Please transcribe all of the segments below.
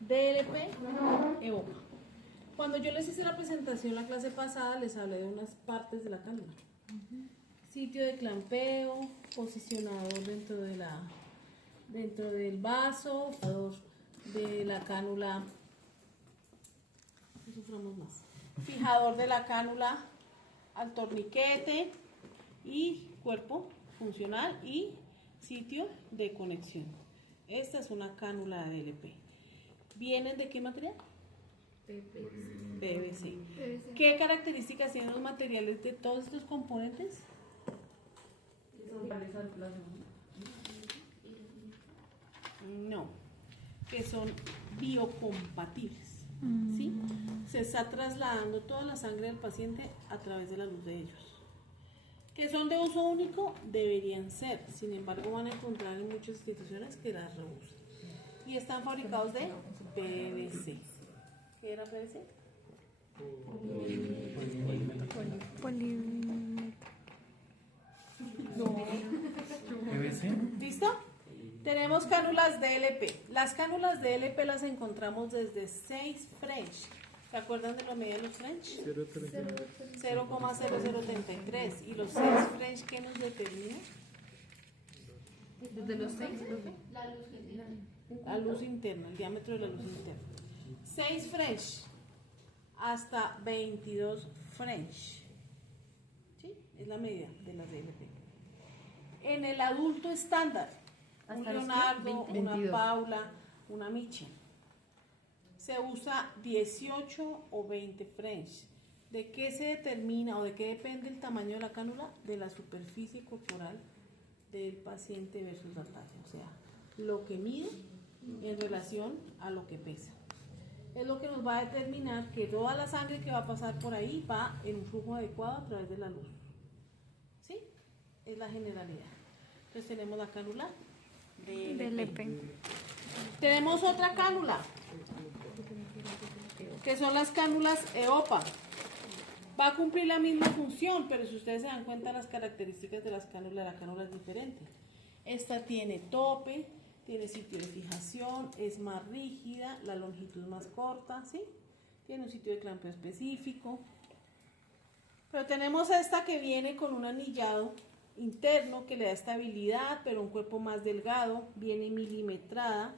DLP, EOPA. Cuando yo les hice la presentación la clase pasada, les hablé de unas partes de la cánula. Sitio de clampeo, posicionador dentro del vaso, de la cánula, no suframos más, fijador de la cánula al torniquete y cuerpo funcional y sitio de conexión. Esta es una cánula de DLP. ¿Vienen de qué material? PVC. ¿Qué características tienen los materiales de todos estos componentes? No, que son biocompatibles. ¿Sí? Se está trasladando toda la sangre del paciente a través de la luz de ellos. ¿Que son de uso único? Deberían ser. Sin embargo, van a encontrar en muchas instituciones que las rehusan. Y están fabricados de PVC. ¿Qué era PVC? PVC. ¿Listo? Tenemos cánulas DLP. Las cánulas DLP las encontramos desde 6 French. ¿Se acuerdan de la medida de los French? 0,0033. ¿Y los 6 French qué nos determina? Desde los 6, profe. La luz interna, el diámetro de la luz interna. 6 French hasta 22 French. ¿Sí? Es la medida de las DLP. En el adulto estándar, un Leonardo, una Paula, una Michel, se usa 18 o 20 French. ¿De qué se determina o de qué depende el tamaño de la cánula? De la superficie corporal del paciente versus la talla. O sea, lo que mide en relación a lo que pesa. Es lo que nos va a determinar que toda la sangre que va a pasar por ahí va en un flujo adecuado a través de la luz. ¿Sí? Es la generalidad. Entonces tenemos la cánula DLP. Tenemos otra cánula, que son las cánulas EOPA. Va a cumplir la misma función, pero si ustedes se dan cuenta, las características de la cánula es diferente. Esta tiene tope, tiene sitio de fijación, es más rígida, la longitud más corta, ¿sí? Tiene un sitio de clampeo específico. Pero tenemos esta que viene con un anillado interno que le da estabilidad, pero un cuerpo más delgado, viene milimetrada,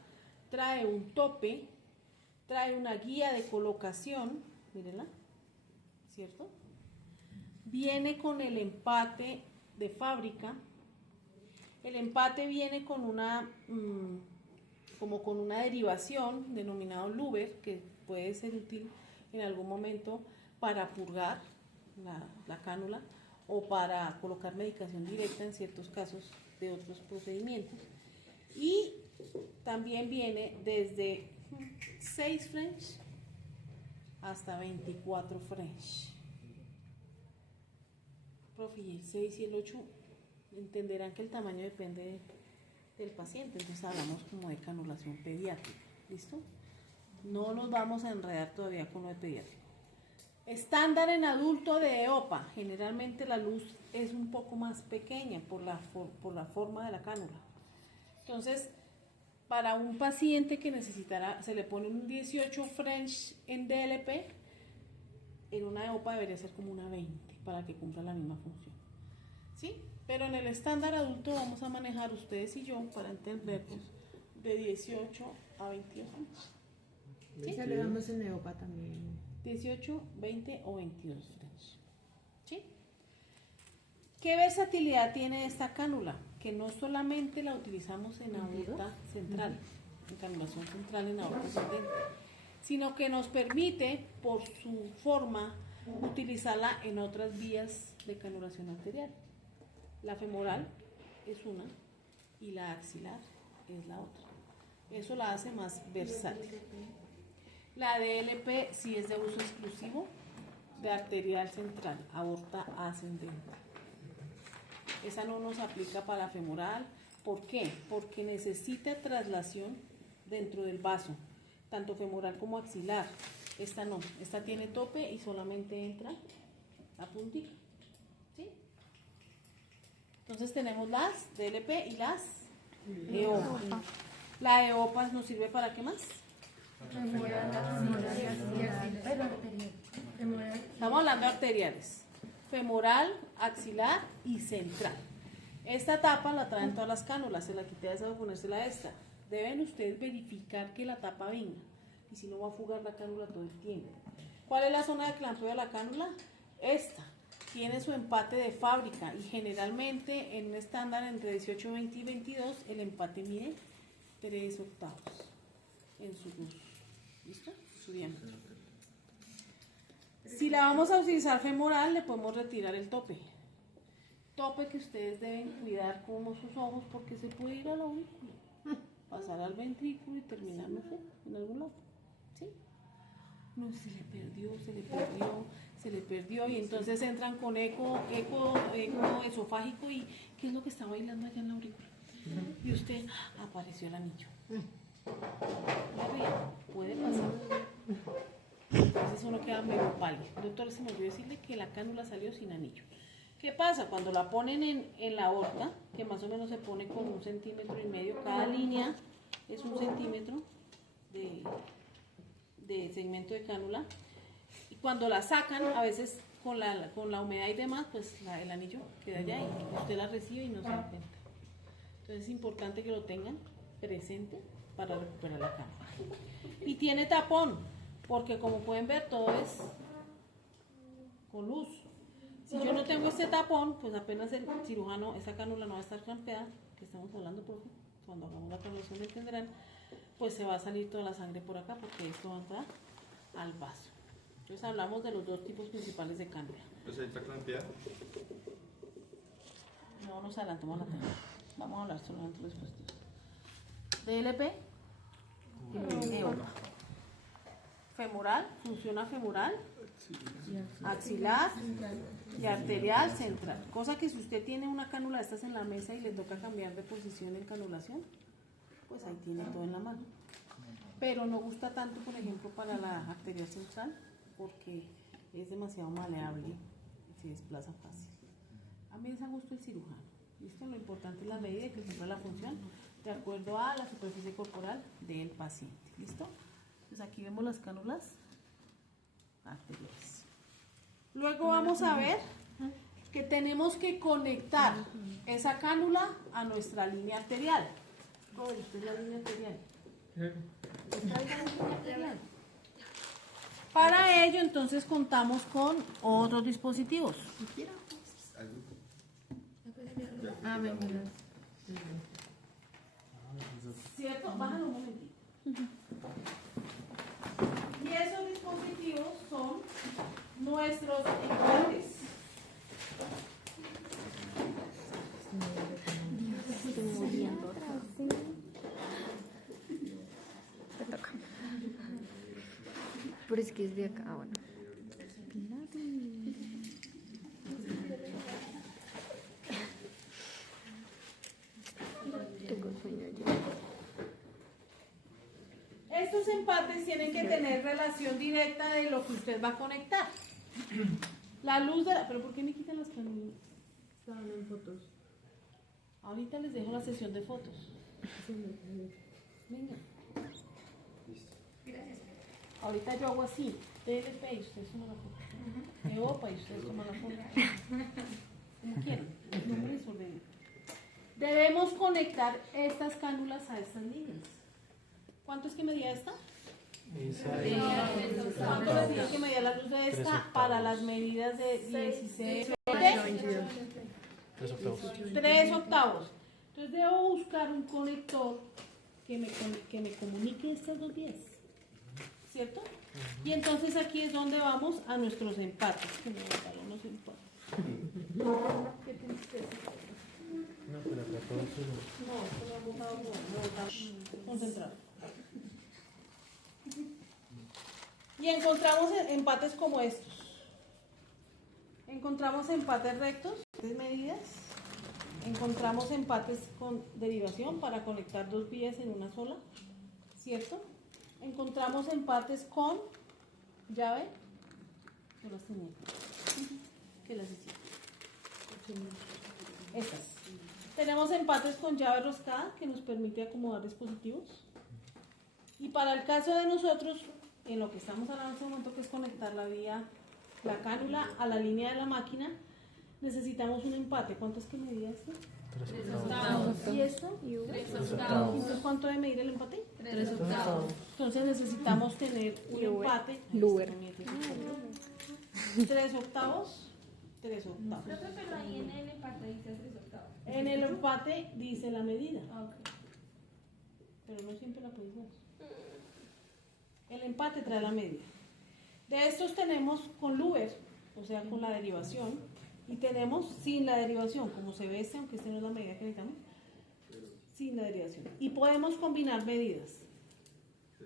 trae un tope, trae una guía de colocación, mírenla, ¿cierto? Viene con el empate de fábrica. El empate viene con una, como con una derivación denominado Luber, que puede ser útil en algún momento para purgar la cánula o para colocar medicación directa en ciertos casos de otros procedimientos. Y también viene desde 6 French hasta 24 French. Profe, y el 6 y el 8 entenderán que el tamaño depende del paciente, entonces hablamos como de canulación pediátrica, ¿listo? No nos vamos a enredar todavía con lo de pediátrico. Estándar en adulto de EOPA, generalmente la luz es un poco más pequeña por la forma de la cánula. Entonces, para un paciente que necesitará, se le pone un 18 French en DLP, en una EOPA debería ser como una 20 para que cumpla la misma función. ¿Sí? Pero en el estándar adulto vamos a manejar ustedes y yo para entendernos de 18 a 22 French. ¿Sí? Se le damos en EOPA también. 18, 20 o 22 French. ¿Sí? ¿Qué versatilidad tiene esta cánula? Que no solamente la utilizamos en aorta central, en canulación central en aorta ascendente, sino que nos permite, por su forma, utilizarla en otras vías de canulación arterial. La femoral es una y la axilar es la otra. Eso la hace más versátil. La DLP sí es de uso exclusivo de arterial central, aorta ascendente. Esa no nos aplica para femoral. ¿Por qué? Porque necesita traslación dentro del vaso, tanto femoral como axilar. Esta no, esta tiene tope y solamente entra la puntita. ¿Sí? Entonces tenemos las DLP y las EOPA. La EOPA nos sirve para qué más? Estamos hablando de arteriales. Femoral, axilar y central. Esta tapa la traen todas las cánulas, se la quité a esa para ponérsela a esta. Deben ustedes verificar que la tapa venga, y si no va a fugar la cánula todo el tiempo. ¿Cuál es la zona de clampeo de la cánula? Esta. Tiene su empate de fábrica y generalmente en un estándar entre 18, 20 y 22 el empate mide 3 octavos en su luz. ¿Listo? Su diámetro. Si la vamos a utilizar femoral, le podemos retirar el tope. Tope que ustedes deben cuidar como sus ojos porque se puede ir a la aurícula, pasar al ventrículo y terminar, no sé, en algún lado. ¿Sí? No, se le perdió y entonces entran con eco esofágico y ¿qué es lo que está bailando allá en la aurícula? Y usted, apareció el anillo. Puede pasar. Entonces uno queda medio pálido. Doctor, se me olvidó decirle que la cánula salió sin anillo. ¿Qué pasa? Cuando la ponen en la aorta, que más o menos se pone con 1,5 centímetros, cada línea es 1 centímetro de segmento de cánula, y cuando la sacan, a veces con la humedad y demás, pues el anillo queda allá y usted la recibe y no se da cuenta. Entonces es importante que lo tengan presente para recuperar la cánula. Y tiene tapón, porque como pueden ver todo es con luz. Si yo no tengo este tapón, pues apenas el cirujano, esa cánula no va a estar clampeada, que estamos hablando, profe, cuando hagamos la canulación me entenderán, pues se va a salir toda la sangre por acá porque esto va a entrar al vaso. Entonces hablamos de los dos tipos principales de cánula. ¿Pues ahí está clampeada? No nos adelantamos la tarea. Vamos a hablar solamente de los dispositivos. DLP, EOPA. Femoral, funciona femoral, axilar y arterial central. Cosa que si usted tiene una cánula de estas en la mesa y le toca cambiar de posición en canulación, pues ahí tiene todo en la mano. Pero no gusta tanto, por ejemplo, para la arterial central porque es demasiado maleable y se desplaza fácil. A mí es a gusto el cirujano. ¿Listo? Lo importante es la medida y que cumpla la función de acuerdo a la superficie corporal del paciente. ¿Listo? Pues aquí vemos las cánulas arteriales. Luego vamos a ver que tenemos que conectar esa cánula a nuestra línea arterial. ¿Cómo es la línea arterial? ¿Está ahí la línea arterial? Para ello, entonces, contamos con otros dispositivos. ¿Cierto? Bájalo un momentito. Y esos dispositivos son nuestros empates. Estoy muriendo otra vez. Te toca. Pero es que es de acá, bueno. Tengo sueño ya. Estos empates tienen que tener relación directa de lo que usted va a conectar. La luz de la... ¿Pero por qué me quitan las cánulas? Estaban en fotos. Ahorita les dejo la sesión de fotos. Venga. Ahorita yo hago así. DLP y ustedes toman la foto. EOPA y ustedes toman la foto. Como quieran. No me resolven. Debemos conectar estas cánulas a estas líneas. ¿Cuánto es que medía esta? ¿Cuánto les dije que medía la luz de esta para las medidas de 16? 3 octavos. Entonces debo buscar un conector que me comunique estas dos vías. ¿Cierto? Y entonces aquí es donde vamos a nuestros empates. Que me botaron los empates. ¿Qué tienes que hacer? No, pero acá todo eso no. No, esto lo he botado por concentrado. Y encontramos empates como estos. Encontramos empates rectos, de medidas. Encontramos empates con derivación para conectar dos vías en una sola, ¿cierto? Encontramos empates con llave. No las tenía. ¿Qué las hicieron? Estas. Tenemos empates con llave roscada que nos permite acomodar dispositivos. Y para el caso de nosotros, en lo que estamos hablando en este momento, que es conectar la cánula a la línea de la máquina, necesitamos un empate. ¿Cuánto es que medía esto? 3 octavos. ¿Y esto? 3 octavos. Entonces, ¿cuánto debe medir el empate? 3 octavos. Entonces necesitamos tener un empate. Luer. 3 octavos. 3 octavos. Pero ahí en el empate dice 3 octavos. En el empate dice la medida, Ok. pero no siempre la podéis ver. El empate trae la medida. De estos tenemos con Luer, o sea, con la derivación, y tenemos sin la derivación, como se ve este, aunque este no es la medida que necesitamos, sin la derivación. Y podemos combinar medidas.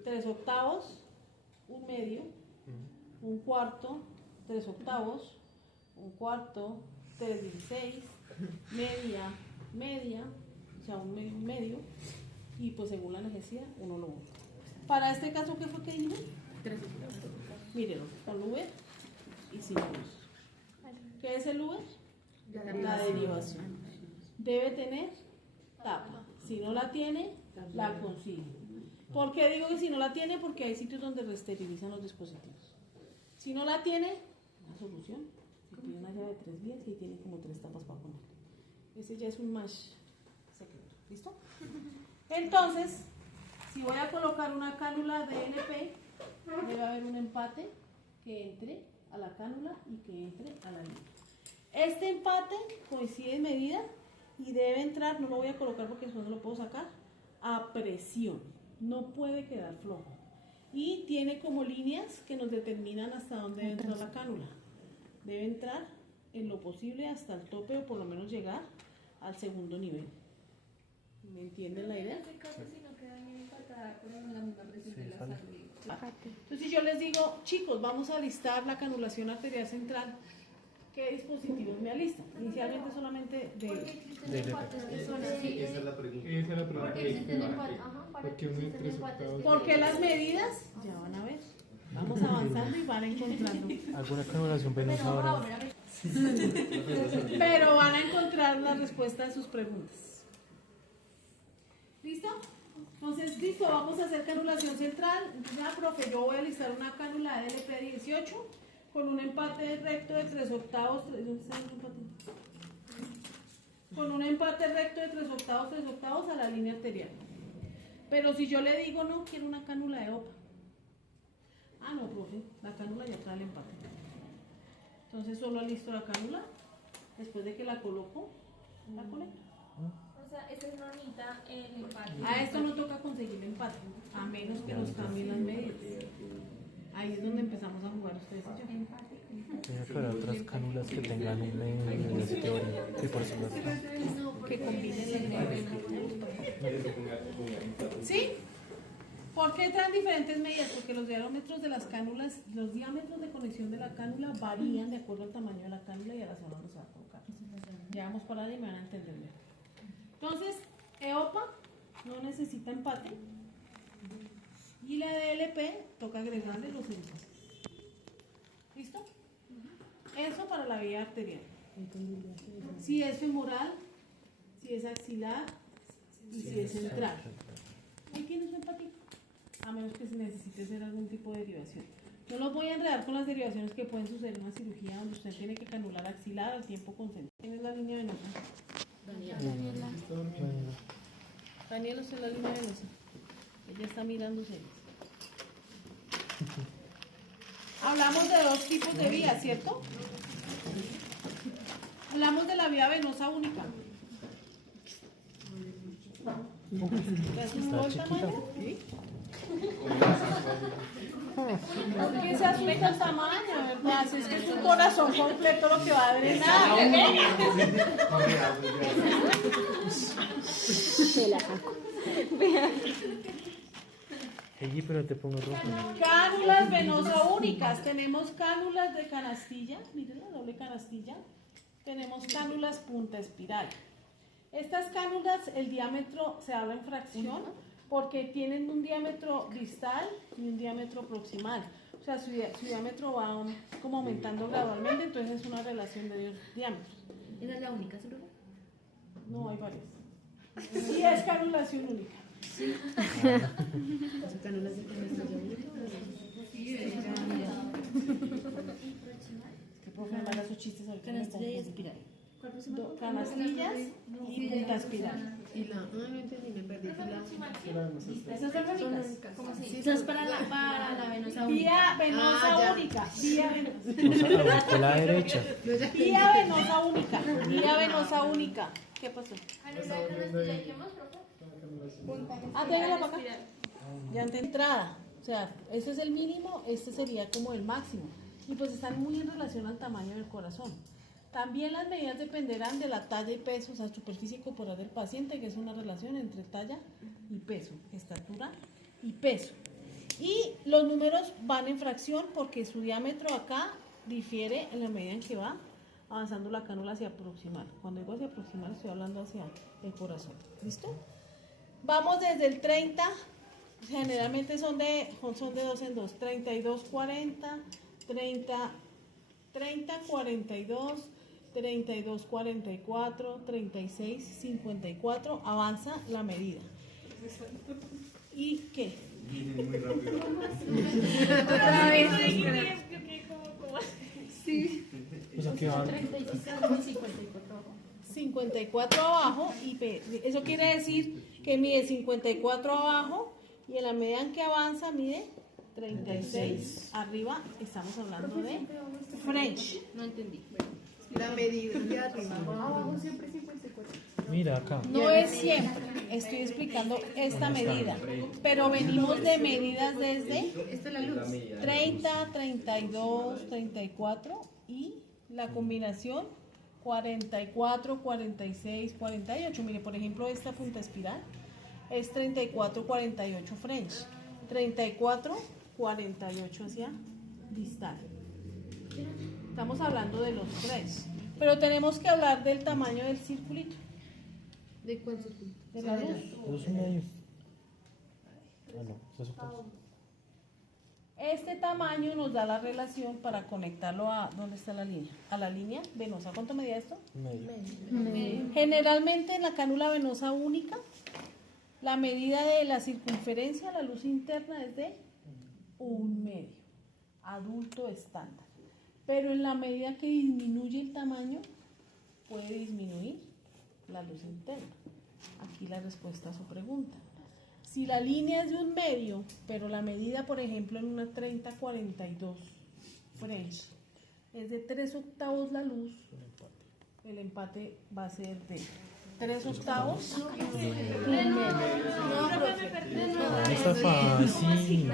3 octavos, 1/2, 1/4, 3 octavos, 1/4, 3/16, media, o sea, 1/2, y pues según la necesidad, 1/1. Para este caso, ¿qué fue que dijimos? 3 octavos. Mírenlo, con Uber y sin luz. ¿Qué es el Uber? La derivación. Debe tener tapa. Si no la tiene, la consigue. ¿Por qué digo que si no la tiene? Porque hay sitios donde resterilizan los dispositivos. Si no la tiene, una solución. Si tiene una llave de 3 vías y tiene como 3 tapas para poner. Ese ya es un más secreto. ¿Listo? Entonces, si voy a colocar una cánula de LP, debe haber un empate que entre a la cánula y que entre a la línea. Este empate coincide en medida y debe entrar, no lo voy a colocar porque eso no lo puedo sacar, a presión. No puede quedar flojo. Y tiene como líneas que nos determinan hasta dónde debe entrar la cánula. Debe entrar en lo posible hasta el tope o por lo menos llegar al segundo nivel. ¿Me entienden la idea? En este caso, si no queda bien empatada con la misma presión de la salida. Entonces, si yo les digo, chicos, vamos a alistar la canulación arterial central, ¿qué dispositivos me alistan? Inicialmente solamente de... Esa es la pregunta. Esa es la pregunta. Porque existen empates. Porque uno de 3 octavos. ¿Por qué las medidas? Ya van a ver. Vamos avanzando y van encontrando. ¿Alguna canulación venosa ahora? Pero van a encontrar la respuesta a sus preguntas. ¿Listo? Entonces, listo, vamos a hacer canulación central. Entonces, profe, yo voy a alistar una cánula de LP18 con un empate recto de 3 octavos. ¿Dónde está el empate? Con un empate recto de 3 octavos a la línea arterial. Pero si yo le digo, no, quiero una cánula de OPA. Ah, no, profe, la cánula ya trae el empate. Entonces, solo alisto la cánula. Después de que la coloco, la conecto. O sea, esta es normita el empate. A esto no toca conseguir empate, a menos que nos cambien las medidas. Ahí es donde empezamos a jugar ustedes y yo. Tiene que haber otras cánulas que tengan un medio en esa teoría. Sí, por supuesto. Que combinen las medidas. ¿Sí? ¿Por qué traen diferentes medidas? Porque los diámetros de las cánulas, los diámetros de conexión de la cánula varían de acuerdo al tamaño de la cánula y a la zona donde se va a colocar. Ya vamos para allá y me van a entender mejor. Entonces, EOPA no necesita empate y la DLP toca agregarle los empates. ¿Listo? Eso para la vía arterial. Si es femoral, si es axilar y si es central. Ahí tiene su empatito. A menos que se necesite hacer algún tipo de derivación. No los voy a enredar con las derivaciones que pueden suceder en una cirugía donde usted tiene que canular axilar al tiempo consentido. ¿Quién es la línea venosa? Daniela, usted es la línea venosa. Ella está mirándose. Hablamos de 2 tipos de vías, ¿cierto? Hablamos de la vía venosa única. Está chiquita. ¿Sí? ¿Por qué se asusta el tamaño, verdad? Si es que es un corazón completo lo que va a drenar. Se la saco. Ey, pero te pongo rojo. Cánulas venosas únicas. Tenemos cánulas de canastilla, miren la doble canastilla. Tenemos cánulas punta espiral. Estas cánulas, el diámetro se habla en fracción porque tienen un diámetro distal y un diámetro proximal. O sea, su diámetro va como aumentando gradualmente, entonces es una relación de 2 diámetros. ¿Esa es la única, seguro? No, hay varias. Sí es canulación única. Son cánulas de canastilla única. Que profe, me haga sus chistes ahorita. Canastilla y espiral. Canastillas y punta espiral. Y la. Ah, no entendí, me perdí. Esas son únicas. Eso es para la venosa única. Vía venosa ya. única. Vía venosa. Por la derecha. Vía venosa única. Vía venosa única. ¿Qué pasó? Téngala para acá. Ya ante entrada. O sea, ese es el mínimo, este sería como el máximo. Y pues están muy en relación al tamaño del corazón. También las medidas dependerán de la talla y peso, o sea, superficie corporal del paciente, que es una relación entre talla y peso, estatura y peso. Y los números van en fracción porque su diámetro acá difiere en la medida en que va avanzando la cánula hacia proximal. Cuando digo hacia proximal estoy hablando hacia el corazón. ¿Listo? Vamos desde el 30, generalmente son de 2 en 2, 32, 40, 30, 42, 32, 44, 36, 54, avanza la medida. ¿Y qué? Muy rápido. O sea, que van 54 abajo y eso quiere decir que mide 54 abajo y en la medida en que avanza mide 36 arriba. Estamos hablando de French. No entendí. La medida de arriba. mira acá. No es siempre, estoy explicando esta medida, pero venimos de medidas desde 30, 32, 34 y la combinación 44, 46, 48. Mire, por ejemplo, esta punta espiral es 34, 48 French, 34, 48 hacia distal. Estamos hablando de los tres, pero tenemos que hablar del tamaño del circulito. ¿De cuál circuito? De la luz. 2,5. Ah, no, eso es todo. Este tamaño nos da la relación para conectarlo a, ¿dónde está la línea? A la línea venosa. ¿Cuánto medía esto? Medio. Generalmente en la cánula venosa única, la medida de la circunferencia, la luz interna es de 1/2, adulto estándar. Pero en la medida que disminuye el tamaño, puede disminuir la luz interna. Aquí la respuesta a su pregunta. Si la línea es de 1/2, pero la medida, por ejemplo, en una 30-42 French es de 3/8 la luz, el empate va a ser de 3/8, 1/2. Ah, está fácil.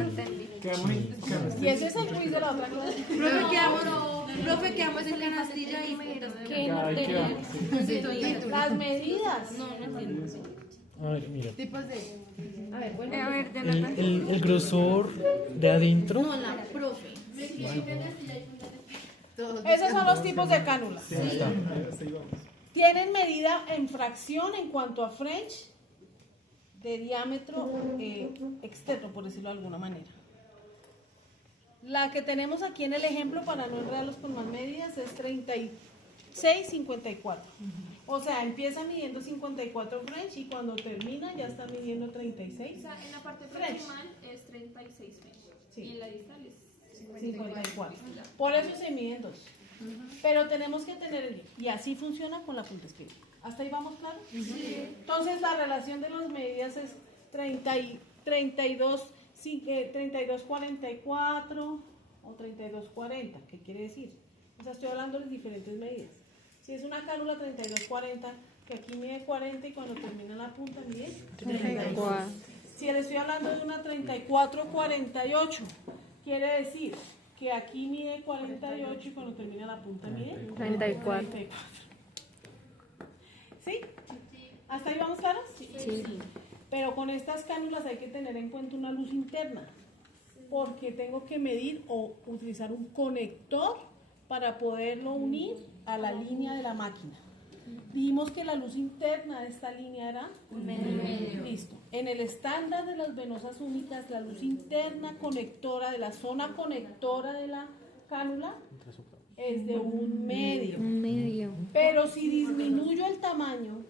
Y ese es el quiz de la otra clase. Profe, quedamos en la pastilla y Que no tenemos las medidas. No entiendo. A ver, mira. Tipos de. A ver, El grosor de adentro. No, la profe. Esos son los tipos de cánulas. Ahí está. Tienen medida en fracción en cuanto a French de diámetro externo, por decirlo de alguna manera. La que tenemos aquí en el ejemplo, para no enredarlos con más medidas, es 36-54. O sea, empieza midiendo 54 French y cuando termina ya está midiendo 36. O sea, en la parte French. proximal es 36 French. Sí. Y en la distal es 54. Por eso se miden dos. Pero tenemos que tener el y así funciona con la punta espiral. ¿Hasta ahí vamos claro? Sí. Entonces la relación de las medidas es 32, 44 o 32-40. ¿Qué quiere decir? O sea, estoy hablando de diferentes medidas. Si es una cánula 32-40, que aquí mide 40 y cuando termina la punta mide 32. Si le estoy hablando de una 34-48, quiere decir que aquí mide 48 y cuando termina la punta mide 34. ¿Sí? ¿Hasta ahí vamos claros? Sí. Pero con estas cánulas hay que tener en cuenta una luz interna, porque tengo que medir o utilizar un conector para poderlo unir a la línea de la máquina. Dijimos que la luz interna de esta línea era 1/2. Listo. En el estándar de las venosas únicas, la luz interna conectora de la zona conectora de la cánula es de 1/2. Un medio. Pero si disminuyo el tamaño,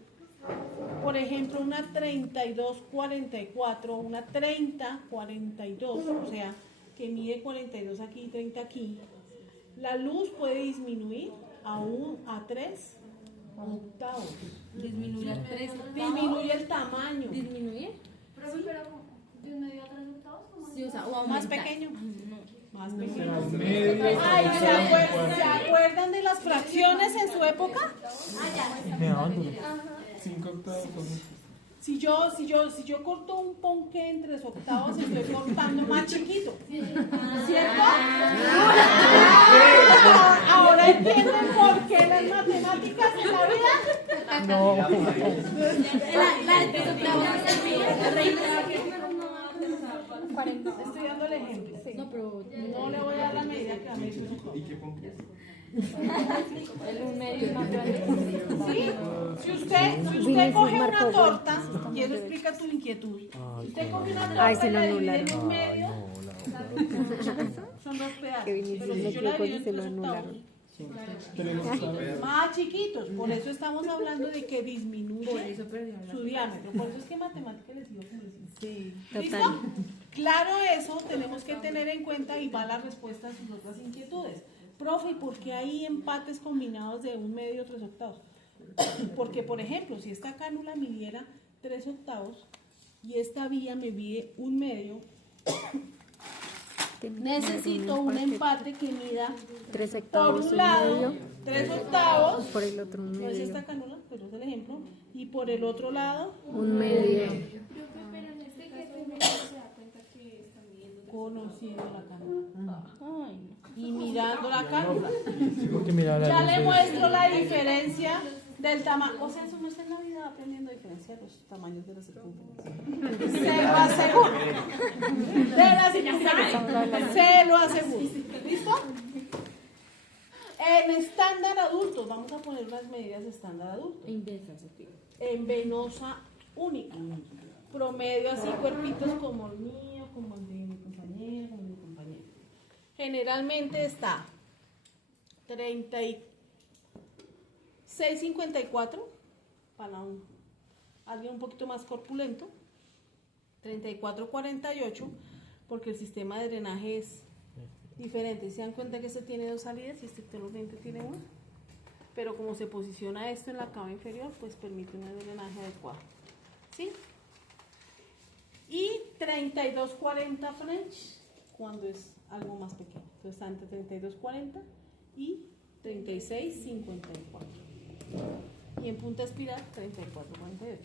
Por ejemplo, una 32-44, una 30-42, o sea, que mide 42 aquí y 30 aquí. La luz puede disminuir a 3 octavos. Disminuye a 3 octavos. Disminuye el tamaño. ¿Disminuye? Profe, pero de un medio a 3 octavos, ¿o más? Sí, o sea, o Más aumenta. pequeño. Más pequeño. Será un medio. Ay, ¿se acuerdan de las fracciones en su época? Me abandono. 5 octavos. Si yo corto un ponqué en 3 octavos, estoy cortando más chiquito. ¿Cierto? Ahora entienden por qué las matemáticas en la vida. No. La de 3 octavos es el Estoy dando el ejemplo. No, pero No le voy a dar la medida que va a medir. ¿Y qué pongo? el 1/2 es más grande. ¿Sí? Si usted coge una torta, y eso explica tu inquietud. Si usted coge una torta Ay, y se lo la divide anularon. en un medio, son 2 pedazos. Que Vinicius Pero me si yo la equivocó y divido en se lo 3 octavos, anularon. 3 octavos. más chiquitos, por eso estamos hablando de que disminuye su diámetro. Por eso es que matemáticas les digo como les digo. Sí. ¿Listo? Total. Claro, eso tenemos que tener en cuenta y va la respuesta a sus otras inquietudes. Profe, ¿y por qué hay empates combinados de 1/2 3 octavos? Porque, por ejemplo, si esta cánula midiera 3 octavos y esta vía me mide 1/2, necesito un empate que mida 3 por octavos, un un lado medio, 3 octavos, por el otro un no es esta medio, cánula, pero es el ejemplo, y por el otro lado, un medio. Pero en este caso uno se da cuenta que está midiendo. conociendo la cánula. Y mirando la cánula. Sí, porque mira la Ya luz le es- muestro la diferencia del tamaño. O sea, eso no está en la vida aprendiendo a diferenciar los tamaños de las circunferencias. Se lo aseguro. De las circunferencias. Se lo aseguro. ¿Listo? En estándar adulto, vamos a poner las medidas de estándar adulto. En venosa única. Promedio así cuerpitos como el mío, como el de mi compañero, como el de mi compañero. Generalmente está 36,54 para alguien un poquito más corpulento, 34,48 porque el sistema de drenaje es diferente. Se dan cuenta que este tiene 2 salidas y este solamente tiene una, pero como se posiciona esto en la cava inferior, pues permite un drenaje adecuado. ¿Sí? Y 32,40 French cuando es algo más pequeño. Entonces está entre 32,40 y 36,54. Y en punta espiral 34,48.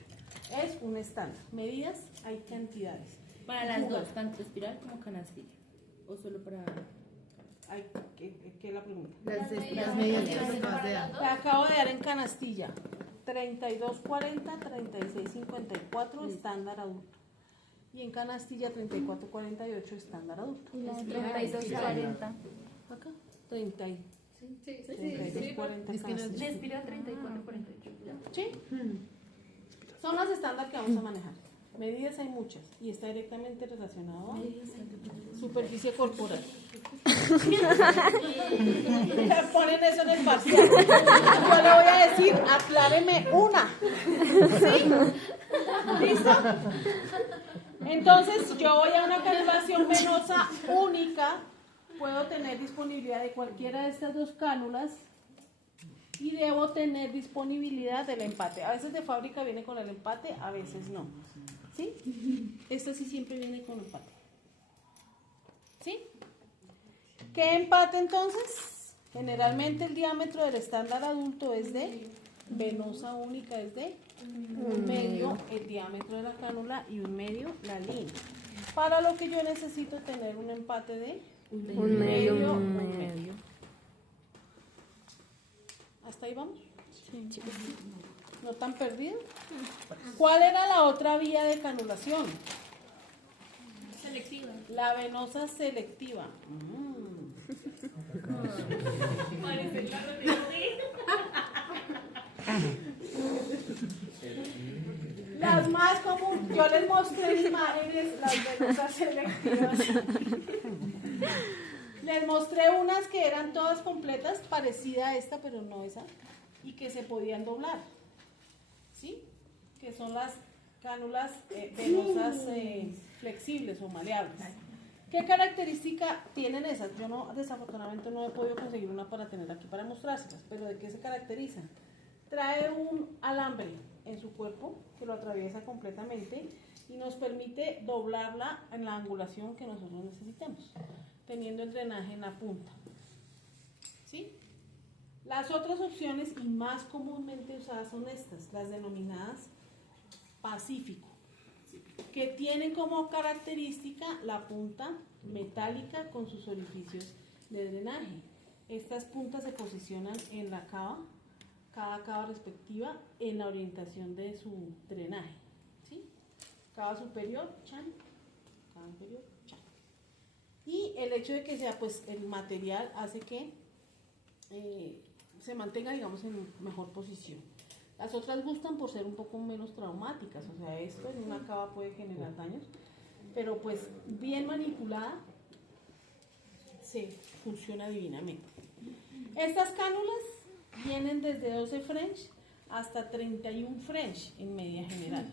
Es un estándar. Medidas, hay cantidades. Para las dos, tanto espiral como canastilla. O solo para. Hay, ¿qué es la pregunta? Las medidas que nos acabas de dar. Le acabo de dar en canastilla. 32,40, 36,54 estándar adulto. Y en canastilla 34,48 estándar adulto. 32,40. Acá 30. Sí, 32,40 Es que nos- canastilla. Respira 34-48. ¿Sí? Son las estándar que vamos a manejar. Medidas hay muchas y está directamente relacionado a superficie corporal. Ponen eso en el parcial. Yo le voy a decir, acláreme una. ¿Sí? ¿Listo? Entonces, yo voy a una canulación venosa única. Puedo tener disponibilidad de cualquiera de estas dos cánulas y debo tener disponibilidad del empate. A veces de fábrica viene con el empate, a veces no. ¿Sí? Esta sí siempre viene con empate. ¿Sí? ¿Qué empate entonces? Generalmente el diámetro del estándar adulto es de venosa única, es de 1/2 el diámetro de la cánula y 1/2 la línea. Para lo que yo necesito tener un empate de Un medio, un un medio. ¿Hasta ahí vamos? ¿No tan perdido? ¿Cuál era la otra vía de canulación? Selectiva. La venosa selectiva. Las más comunes, yo les mostré imágenes, las venosas selectivas. Les mostré unas que eran todas completas, parecida a esta, pero no esa, y que se podían doblar. ¿Sí? que son las cánulas venosas flexibles o maleables. ¿Qué característica tienen esas? Yo no, desafortunadamente no he podido conseguir una para tener aquí para mostrárselas, pero ¿de qué se caracterizan? Trae un alambre en su cuerpo que lo atraviesa completamente y nos permite doblarla en la angulación que nosotros necesitemos, teniendo el drenaje en la punta. ¿Sí? Las otras opciones y más comúnmente usadas son estas, las denominadas Pacífico, que tienen como característica la punta metálica con sus orificios de drenaje. Estas puntas se posicionan en la cava, cada cava respectiva, en la orientación de su drenaje. ¿Sí? Cava superior, chan, cava inferior, chan. Y el hecho de que sea pues el material hace que se mantenga, digamos, en mejor posición. Las otras gustan por ser un poco menos traumáticas, o sea, esto en una cava puede generar daños, pero pues bien manipulada se funciona divinamente. Estas cánulas vienen desde 12 French hasta 31 French en media general.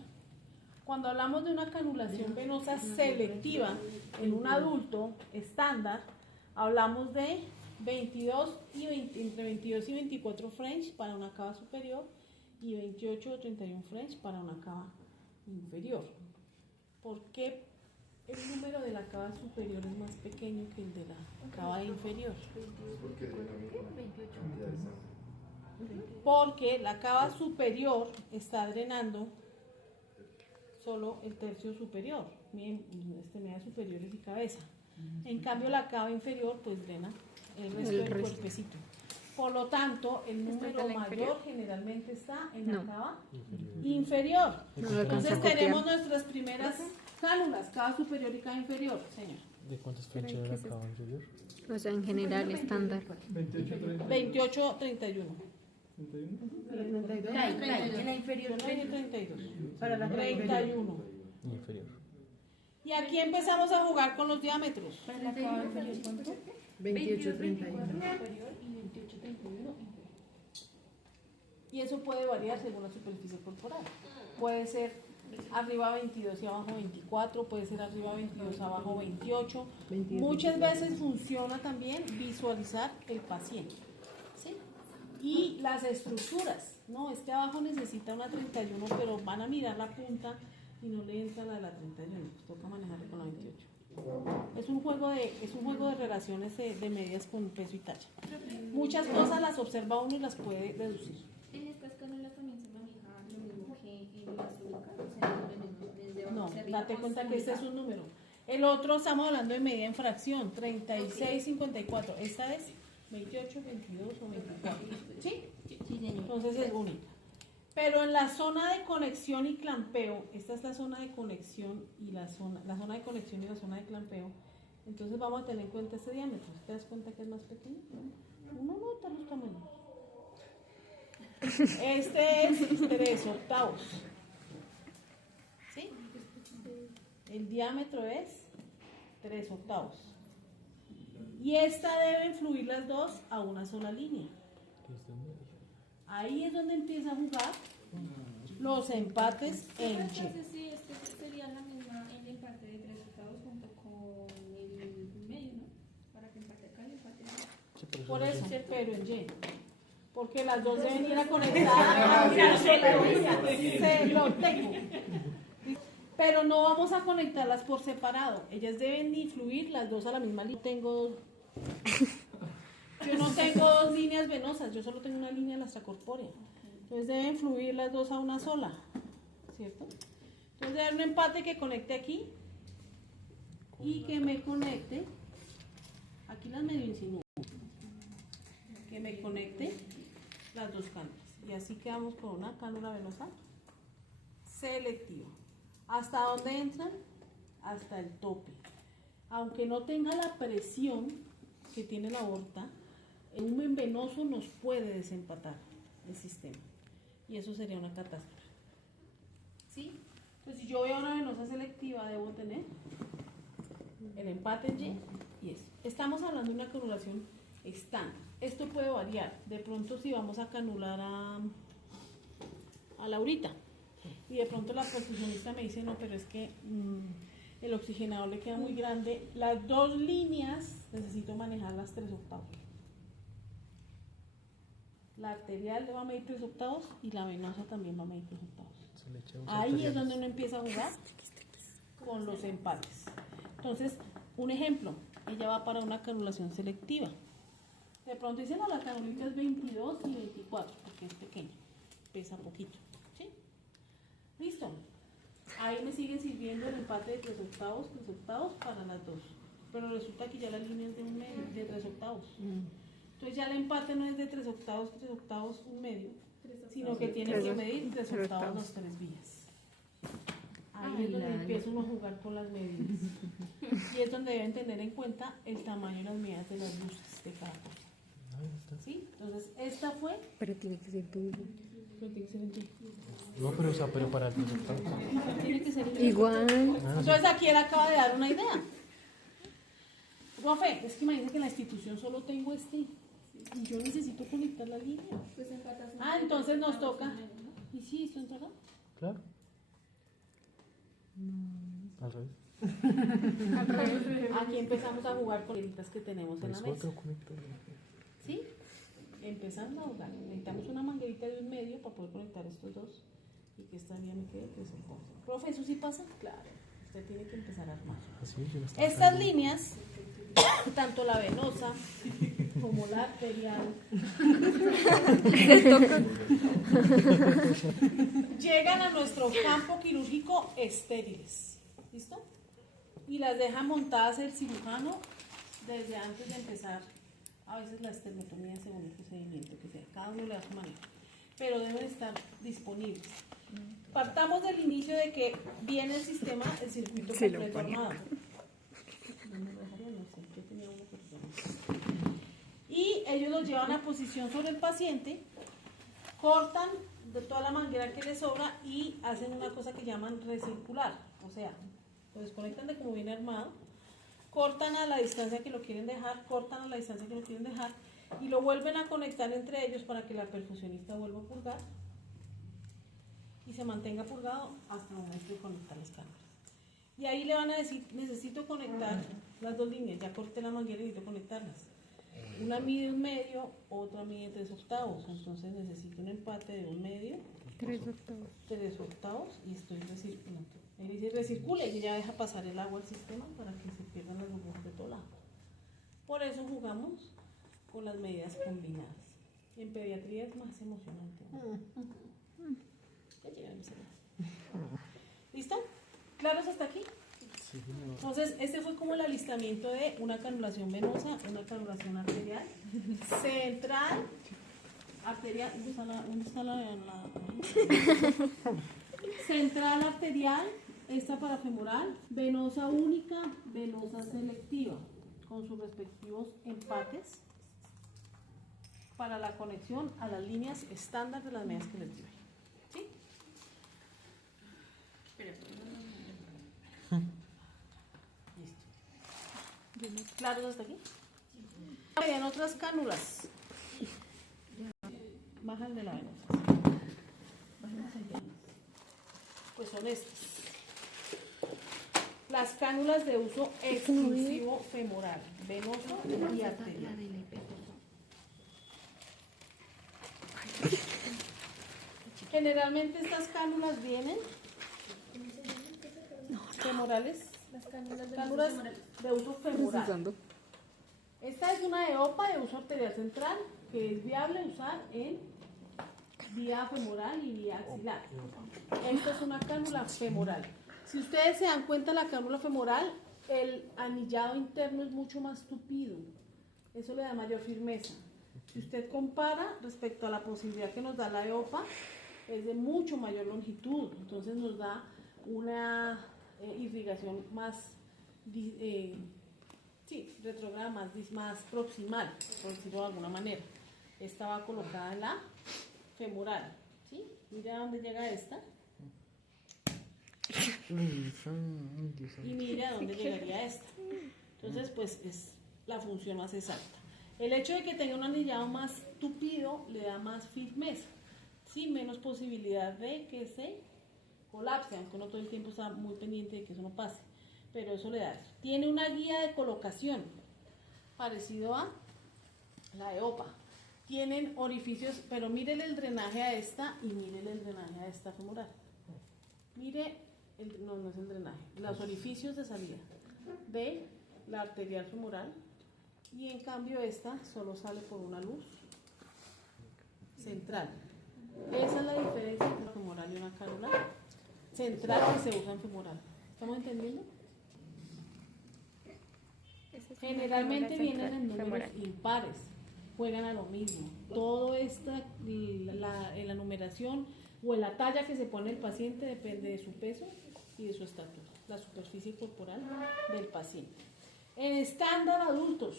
Cuando hablamos de una canulación venosa selectiva en un adulto estándar, hablamos de entre 22 y 24 French para una cava superior y 28 o 31 French para una cava inferior. ¿Por qué el número de la cava superior es más pequeño que el de la cava inferior? Porque la cava superior está drenando solo el tercio superior, media superiores y cabeza. En cambio la cava inferior pues drena el resto del cuerpecito. Por lo tanto, el número mayor generalmente está en la cava inferior. Entonces tenemos nuestras primeras cánulas, cava superior y cava inferior, señor. ¿De cuántos French era la cava inferior? O sea, en general, estándar. 28, 31. En la inferior. Yo no dije 32. Para la 31. Inferior. Y aquí empezamos a jugar con los diámetros. Para la cava inferior, ¿cuánto? 28, 31. Y eso puede variar según la superficie corporal. Puede ser arriba 22 y abajo 24, puede ser arriba 22, abajo 28. Muchas veces funciona también visualizar el paciente. ¿Sí? Y las estructuras, no, es que abajo necesita una 31, pero van a mirar la punta y no le entra la de la 31, pues toca manejarle con la 28. Es un juego de relaciones de medidas con peso y talla. Muchas cosas las observa uno y las puede deducir. En estas cánulas también se maneja lo mismo que en las únicas, o sea, lo mismo desde abajo No, hacia arriba, date cuenta que este es única. un número. El otro estamos hablando de medida en fracción, 36, 54. Esta es 28, 22 o 24. ¿Sí? Sí, señor. Entonces es única. Pero en la zona de conexión y clampeo, esta es la zona de conexión y la zona de conexión y la zona de clampeo, entonces vamos a tener en cuenta este diámetro. ¿Te das cuenta que es más pequeño? Uno nota los tamaños. Este es 3 octavos. ¿Sí? El diámetro es 3 octavos. Y esta deben fluir las dos a una sola línea. Ahí es donde empieza a jugar los empates en Y. Entonces sí, este sería la misma, el empate de 3 octavos junto con el medio, ¿no? Para que empate acá y empate acá. Por eso, pero en Y. Porque las dos deben ir a conectar a una sola línea. Se lo tengo. Pero no vamos a conectarlas por separado. Ellas deben ni fluir las dos a la misma línea. Yo no tengo dos líneas venosas, yo solo tengo una línea extracorpórea. Entonces deben fluir las dos a una sola, ¿cierto? Entonces debe haber un empate que conecte aquí y que me conecte, aquí las medio insinúo, que me conecte las dos cánulas. Y así quedamos con una cánula venosa selectiva. ¿Hasta dónde entran? Hasta el tope. Aunque no tenga la presión que tiene la aorta, el volumen venoso nos puede desempatar el sistema y eso sería una catástrofe. ¿Sí? Entonces, si yo veo una venosa selectiva, debo tener el empate en Y y eso. Estamos hablando de una canulación estándar. Esto puede variar. De pronto, si vamos a canular a Laurita y y de pronto la perfusionista me dice, no, pero es que el oxigenador le queda muy grande, las dos líneas necesito manejar las 3/8. La arterial le va a medir 3/8 y la venosa también va a medir 3/8. Ahí es donde uno empieza a jugar con los empates. Entonces, un ejemplo, ella va para una canulación selectiva. De pronto dice, no, la canulita es 22 y 24, porque es pequeña, pesa poquito. ¿Sí? Listo. Ahí me sigue sirviendo el empate de 3/8 para las dos. Pero resulta que ya la línea es de 1/2, de 3/8. Entonces ya el empate no es de 3/8, 1/2, sino que tiene que medir 3/8 las 3 vías. Ahí es donde empieza uno a jugar con las medidas. Y es donde deben tener en cuenta el tamaño y las medidas de las luces de cada cosa. ¿Sí? Entonces esta fue... Pero tiene que ser tú. Pero tiene que ser en ti. No, pero, o sea, pero para el resultado. Tiene que ser en ti. Igual. Entonces aquí él acaba de dar una idea. Profe, es que imagínese que en la institución solo tengo este. Y yo necesito conectar la línea. Pues empatas. Entonces nos toca. ¿Y sí, esto entra acá? Claro. Al revés. Aquí empezamos a jugar con las que tenemos en la Pues mesa. otro conector. ¿Sí? Empezamos a jugar. Necesitamos una manguerita de 1/2 para poder conectar estos dos. Y que esta vía me quede 3/8. Profe, ¿eso sí pasa? Claro. Usted tiene que empezar a armar. Así yo no estaba Estas pensando. líneas, tanto la venosa como la arterial, llegan a nuestro campo quirúrgico estériles. ¿Listo? Y las deja montadas el cirujano desde antes de empezar. A veces la esternotomía según el procedimiento que sea. Cada uno le da su manejo. Pero deben estar disponibles. Partamos del inicio de que viene el sistema, el circuito completo armado. Y ellos los llevan a posición sobre el paciente, cortan de toda la manguera que les sobra y hacen una cosa que llaman recircular. O sea, lo desconectan de como viene armado, cortan a la distancia que lo quieren dejar, cortan a la distancia que lo quieren dejar y lo vuelven a conectar entre ellos para que la perfusionista vuelva a purgar y se mantenga purgado hasta el momento de conectar las cámaras. Y ahí le van a decir, necesito conectar las dos líneas, ya corté la manguera y necesito conectarlas. Una mide 1/2, otra mide 3/8, entonces necesito un empate de 1/2, 3/8 y estoy recirculando. Ahí dice recircula y ya deja pasar el agua al sistema para que se pierdan las burbujas de todo lado. Por eso jugamos con las medidas combinadas. En pediatría es más emocionante. Ya llegamos a ¿Listo? ¿Claros hasta aquí? Sí, Entonces, este fue como el alistamiento de una canulación venosa, una canulación arterial, central, arterial, ¿dónde está la central arterial, esta parafemoral, venosa única, venosa selectiva, con sus respectivos empates para la conexión a las líneas estándar de las medidas que les digo. ¿Sí? Listo. ¿Claros hasta aquí? En otras cánulas. Baja el de la venosa. Bajemos el de pues son estas. Las cánulas de uso exclusivo femoral, venoso y arterial. Generalmente estas cánulas vienen femorales, Las cánulas de cánulas de uso femoral. Esta es una EOPA de uso arterial central que es viable usar en vía femoral y vía axilar. Esta es una cánula femoral. Si ustedes se dan cuenta, la cánula femoral, el anillado interno es mucho más tupido. Eso le da mayor firmeza. Si usted compara respecto a la posibilidad que nos da la EOPA, es de mucho mayor longitud. Entonces nos da una irrigación más retrógrada, más proximal, por decirlo de alguna manera. Esta va colocada en la femoral, ¿sí? Mira a dónde llega esta. Y mira a dónde llegaría esta. Entonces, pues es la función más exacta. El hecho de que tenga un anillado más tupido le da más firmeza, ¿sí? Menos posibilidad de que se colapse, aunque uno todo el tiempo está muy pendiente de que eso no pase, pero eso le da eso. Tiene una guía de colocación parecido a la EOPA. Tienen orificios, pero mírenle el drenaje a esta y mírenle el drenaje a esta femoral. Mire, no es el drenaje, los orificios de salida de la arterial femoral, y en cambio esta solo sale por una luz central. Esa es la diferencia entre una femoral y una cánula central que se usa en femoral. ¿Estamos entendiendo? Generalmente vienen en números impares, juegan a lo mismo. Todo esta, la numeración o la talla que se pone el paciente depende de su peso y de su estatura, la superficie corporal del paciente. En estándar adultos,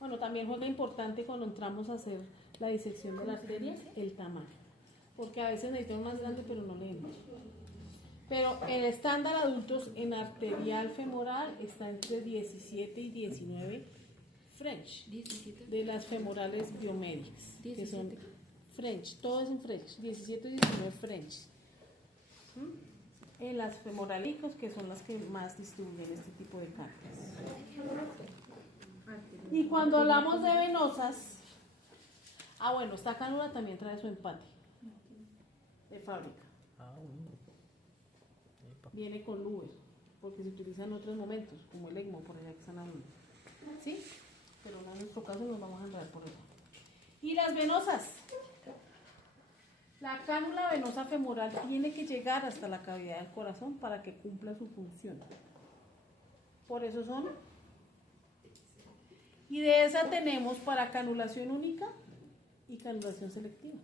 bueno, también juega importante cuando entramos a hacer la disección de la arteria, el tamaño, porque a veces necesitamos más grande pero no leemos. Pero en estándar adultos, en arterial femoral, está entre 17 y 19 French, de las femorales biomédicas, que son French, todo es en French, 17 y 19 French. En las femoralicos, que son las que más distribuyen este tipo de cánceres. Y cuando hablamos de venosas, bueno, esta cánula también trae su empate de fábrica. Viene con Luber, porque se utiliza en otros momentos, como el ECMO, por allá que están hablando. ¿Sí? Pero en nuestro caso nos vamos a enredar por eso. Y las venosas. La cánula venosa femoral tiene que llegar hasta la cavidad del corazón para que cumpla su función. Por eso son. Y de esa tenemos para canulación única y canulación selectiva.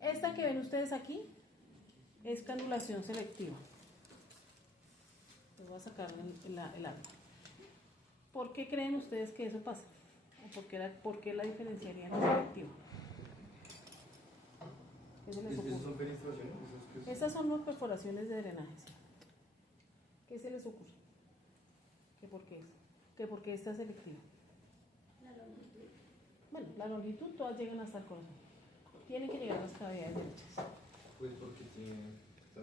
Esta que ven ustedes aquí es canulación selectiva. Les voy a sacar el agua. ¿Por qué creen ustedes que eso pasa? ¿O por qué la diferenciarían en selectiva? ¿Qué se les ocurre? ¿Esas son penetraciones? Estas son las perforaciones de drenaje. ¿Sí? ¿Qué se les ocurre? ¿Que por qué es? ¿Que por qué esta es selectiva? La longitud. Bueno, la longitud todas llegan hasta el corazón. Tienen que llegar a las cavidades derechas. Pues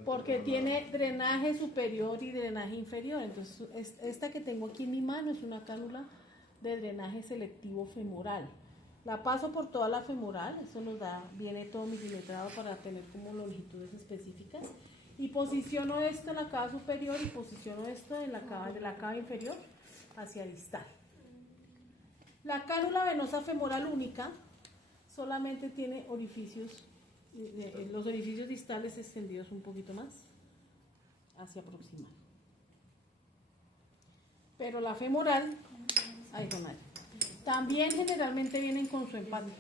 Porque tiene drenaje superior y drenaje inferior. Entonces, esta que tengo aquí en mi mano es una cánula de drenaje selectivo femoral. La paso por toda la femoral, eso nos da, viene todo milimetrado para tener como longitudes específicas. Y posiciono esto en la cava superior y posiciono esto en la cava inferior hacia distal. La cánula venosa femoral única solamente tiene orificios, los orificios distales extendidos un poquito más hacia proximal. Pero la femoral, ahí con ahí. También generalmente vienen con su empate.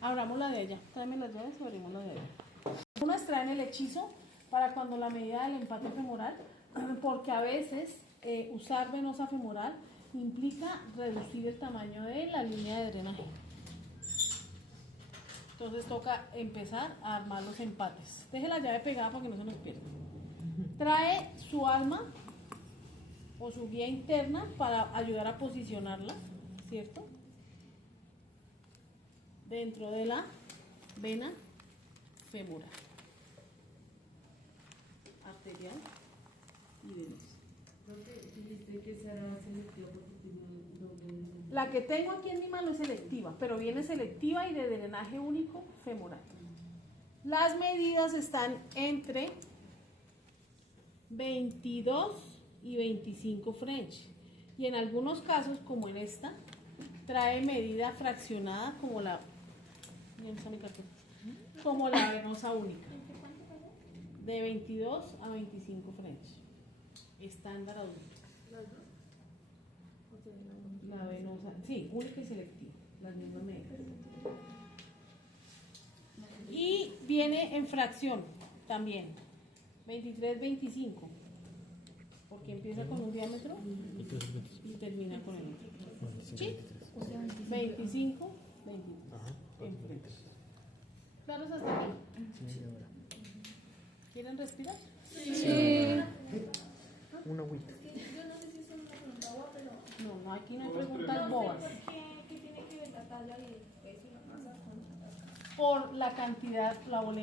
Abramos la de ella. Tráeme las llaves y abrimos la de ella. Unas traen el hechizo para cuando la medida del empate femoral, porque a veces usar venosa femoral implica reducir el tamaño de la línea de drenaje. Entonces toca empezar a armar los empates. Deje la llave pegada para que no se nos pierda. Trae su alma o su guía interna para ayudar a posicionarla, ¿cierto? Dentro de la vena femoral, arterial y venosa. La que tengo aquí en mi mano es selectiva, pero viene selectiva y de drenaje único femoral. Las medidas están entre 22 y 25 French, y en algunos casos, como en esta, trae medida fraccionada como la venosa única, de 22 a 25 French, estándar adulto. La venosa, sí, única y selectiva, las mismas medidas. Y viene en fracción también, 23-25, porque empieza con un diámetro y termina con el otro. ¿Sí? 25, 23. ¿Claros hasta aquí? ¿Quieren respirar? Sí. Una agüita. Yo no sé si es una pregunta boba, pero No, aquí no hay preguntas bobas. ¿qué tiene que ver la talla y el peso y la masa? por la cantidad, la